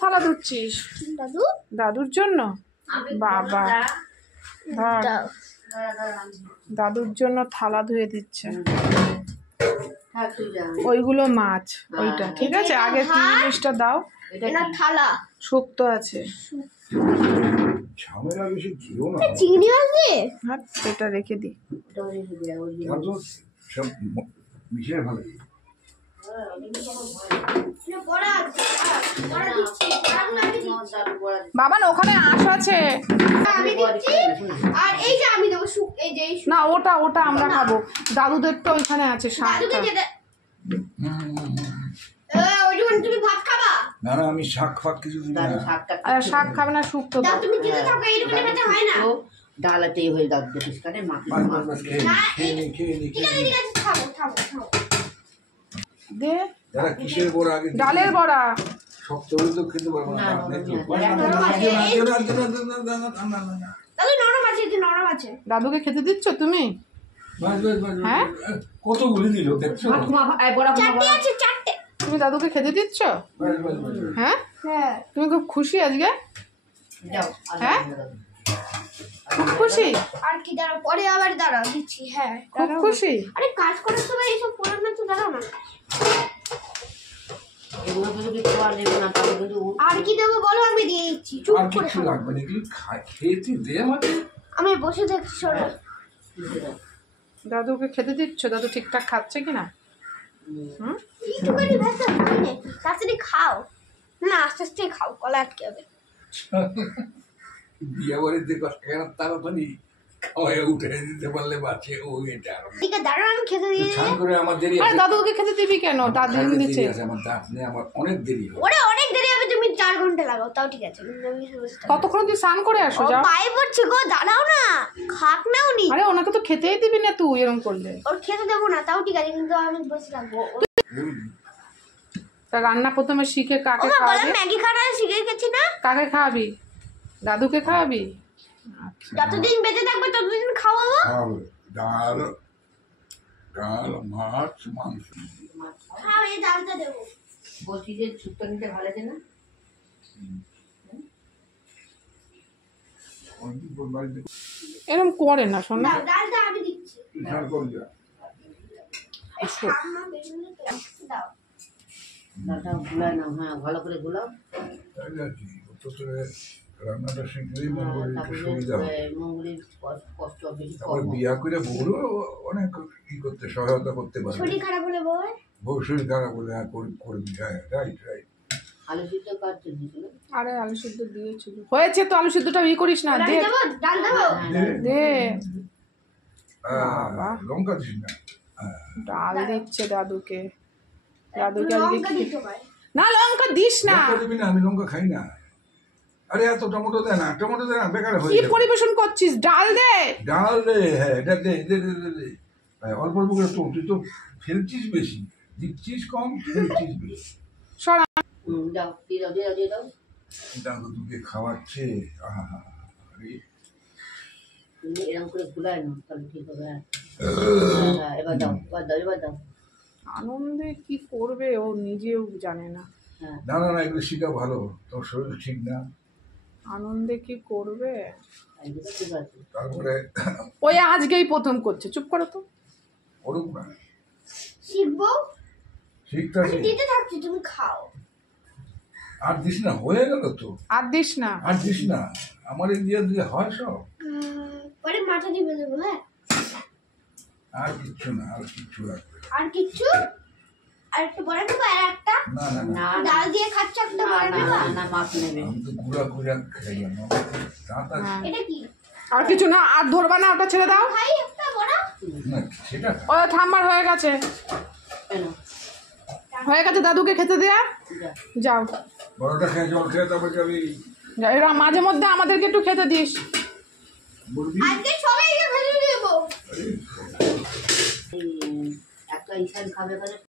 থালা ধুচ্ছিস? দাদু দাদুর জন্য? বাবা, দাদুর জন্য থালা ধুয়ে দিচ্ছে। ওইগুলো মাছ, ওইটা ঠিক আছে। আগে জিনিসটা দাও। এটা থালা শুক্তো আছে। চিংড়ি মাছ দিয়ে হ্যাঁ, এটা রেখে দিই। বাবান ওখানে আঁশ আছে না, ওটা ওটা আমরা খাবো। দাদুদের তো ওইখানে আছে শাকটা। তুমি ভাত খাবা? না না, আমি শাক ফাক কিছু দিই না। শাক খাবে না, শুক্তো দাও। তুমি দিতে থাকো, এইরকম খেতে হয় না। ডালাতেই হয়ে দাও, দেখিস কানে মা খেয়ে নি ঠিক আছে, খাবো খাবো খাবো। দে যারা কিসের বড়া আগে ডালের বড়া। শক্ত হলে তো খেতে পারবো না। দাদু নরম আছে, এটা নরম আছে। দাদুকে খেতে দিচ্ছ তুমি? হ্যাঁ, কতগুলি দিল দেখছো? চারটে আছে, চারটে। তুমি দাদুকে খেতে দিচ্ছ? হ্যাঁ হ্যাঁ, তুমি খুব খুশি আজকে? হ্যাঁ, খুব খুশি। আর কি দাঁড়াও, পরে আবার দাঁড়াও দিচ্ছি। হ্যাঁ, খুব খুশি। আরে কাজ করার সময় এইসব পড়ার না, তো দাঁড়াও না। আর কি দেবো বলো, আমি দিয়ে দিচ্ছি। চুপ আর করে কিছু লাগবে না, এগুলো খেতে দে আমাকে। আমি বসে থাকি, শোনো। দাদুকে খেতে দিচ্ছ? দাদু ঠিকঠাক খাচ্ছে কিনা? একটুখানি ভাত খাই, তাড়াতাড়ি খাও না, আস্তে আস্তে খাও, কলা আটকে যাবে। বিয়ে বাড়িতে কেন তাড়াতাড়ি খাওয়াই উঠে দিতে পারলে বাঁচে। ও এটা ঠিক আছে, দাঁড়াও, আমি খেতে দিয়ে ছান করে আমার দেরি আরে আছে। দাদুকে খেতে দিবি কেন? দাদু দিচ্ছে। আমার দাঁত নেই, আমার অনেক দেরি হবে। ওরে অনেক দেরি হবে, তুমি 4 ঘন্টা লাগাও, তাও ঠিক আছে। কিন্তু আমি কতক্ষণ তুই স্নান করে আসো? যাও। পায়ে পড়ছি গো, দাঁড়াও না, খাক নাও নি। আরে ওনাকে তো খেতেই দিবি না তুই এরকম করলে। ওর খেতে দেবো না, তাও ঠিক আছে, কিন্তু আমি বসে থাকবো। তা রান্না প্রথমে শিখে কাকে বলে খাওয়াবি? ম্যাগি খাওয়া শিখে গেছি না। কাকে খাওয়াবি? দাদুকে খাওয়াবি? যতদিন বেঁচে থাকবে ততদিন খাওয়াবো। ডাল ডাল মাছ মাংস। খাও, এই ডালটা দেবো। বলছি যে শুক্তো নিতে ভালো আছে না? এরকম করে না, শোন না। দাও, ডালটা আমি দিচ্ছি। আম্মা বেশি তো দাও। ডালটা গুলায় নাও, হ্যাঁ ভালো করে গুলাও। রান্নাটা শিখলেই মঙ্গলের সুবিধা হবে। মঙ্গলের কষ্ট বেশি। তারপরে বিয়া করে বউরও অনেক কি করতে সহায়তা করতে পারবে। শরীর খারাপ হলে বল, বউ শরীর খারাপ হলে করবি। Right right. আলু সিদ্ধ কার জন্য ছিল? আরে আলু সিদ্ধ দিয়েছিল, হয়েছে তো। আলু সিদ্ধটা ই করিস না, দে দেবো, ডাল দেবো। দে। লঙ্কা দিস না। ডাল দিচ্ছে দাদুকে। দাদুকে আজকে লঙ্কা দিতে হয়। না, লঙ্কা দিস না। লঙ্কা দিবি না, আমি লঙ্কা খাই না। আরে এত টমেটো দে না, টমেটো দে না, বেকার হয়ে কি যাবে। পরিবেশন করছিস? ডাল দে। ডাল দে, হ্যাঁ এটা দে দে দে দে দে। অল্প অল্প করে তো, তুই তো ফেলছিস বেশি, দিচ্ছিস কম, ফেলছিস বেশি। সরা। দাও, দিয়ে দাও, দিয়ে দাও, দিয়ে দাও। দাদু তোকে খাওয়াচ্ছে। আহা, আরে তুমি এরকম করে গুলায় নাও, তাহলে ঠিক হবে। হ্যাঁ, এবার দাও, এবার দাও, এবার দাও। আনন্দে কি করবে ও নিজেও জানে না। হ্যাঁ, না না না, এগুলো শিখা ভালো, তোর শরীর ঠিক না। আনন্দে কি করবে? এইগুলো ঠিক আছে। তারপরে ওই আজকেই প্রথম করছে, চুপ করো তো। করুক না, শিখবো, শিখতে আমি দিতে থাকছি, তুমি খাও। আর দিস না, হয়ে গেল তো। আর দিস না। আর দিস না, আমার এই দিয়ে দিয়ে হয় সব। পরে মাথা টিপে দেবো। হ্যাঁ, আর কিচ্ছু না, আর কিচ্ছু লাগবে না। আর কিচ্ছু, আর একটু বড় দেবো, আর একটা না না না, না, না, ডাল দিয়ে খাচ্ছ, একটা না, বড় না, দেবো। না, মাছ নেবে। আমি তো গুড়া গুড়া খেলাম। দাঁত আছে হ্যাঁ। এটা কি আর কিছু না, আর ধরবা না, ওটা ছেড়ে দাও। খাই একটা বড়। না, সেটা ও থাম্বার হয়ে গেছে, কেন? হয়ে গেছে। দাদুকে খেতে দেয়া। যা। যাও, বড়টা খেয়ে জল খেয়ে তারপর যাবি। এরা মাঝে মধ্যে আমাদেরকে একটু খেতে দিস। বলবি আজকে সবাইকে ভেজে দেবো। আরে, এই একটা ইসান খাবে মানে